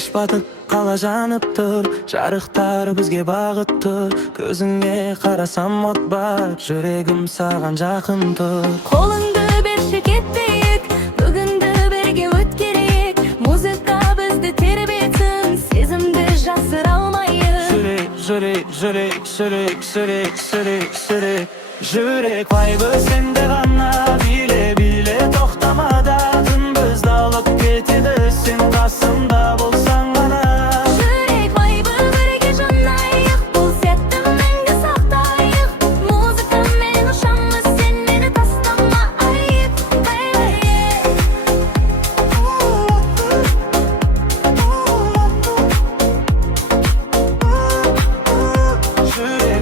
Кеш батып кала жаныптыр, жарыктар бизге багыттыр. Көзүңө карасам от бар, жүрөгүм саган жакынтыр. Колуңду берши кетпейик, бүгүндү бирге өткөрөйүк. Музыка бизди тербетсин, сезимди жасыра алмайбыз. Жүрек, жүрек, жүрек, жүрек, жүрек, жүрек, жүрек. Жүрек вайбы сенде гана, биле, биле токтамада. Күнбүз алып кетеди, сен касымда болсаң гана. Жүрек вайбы бирге жанайык, бул сәтти мәңгі сактайык. Музыка менен ушанмыз, сен мени тастама, айык,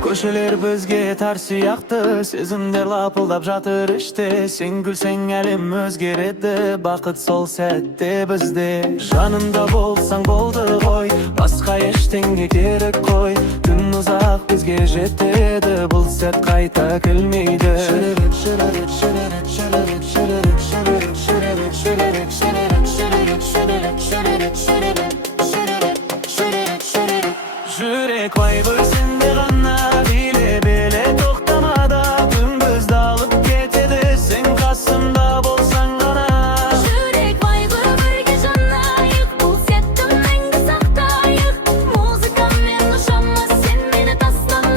Көшелер бізге тар сыяқты, сезімдер лапылдап жатыр іште. Сен күлсең әлем өзгереді, бақыт сол сәтте бізде. Жанымда болсаң болды ғой, басқа ештеңе керек қой. Күн ұзақ бізге жетеді, бұл сәт қайта келмейді. Жүрек, жүрек, жүрек, жүрек, жүрек, жүрек, жүрек, жүрек, жүрек, жүрек, жүрек, жүрек, жүрек, жүрек, жүрек. Жүрек вайбы сенде ғана, биле, биле тоқтамада. Күнбізді алып кетеді, сен қасымда болсаң ғана. жүрек вайбы бирге жанайык, бул сәтти мәңгі сактайык. Музыка менен ушанмыз, сен мени тастама,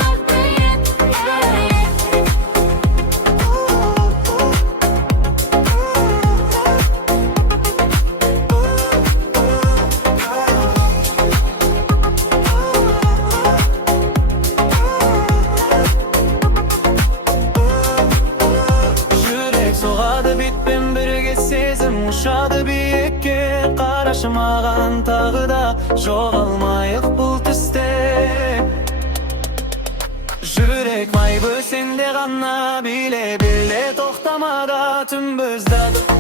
Соғады битпен бірге сезім, ұшады биікке. Қарашы маған тағы да, жоғалмайық бұл түсте. Жүрек майбы сенде ғана, биле, биле тоқтамада. Түн бізді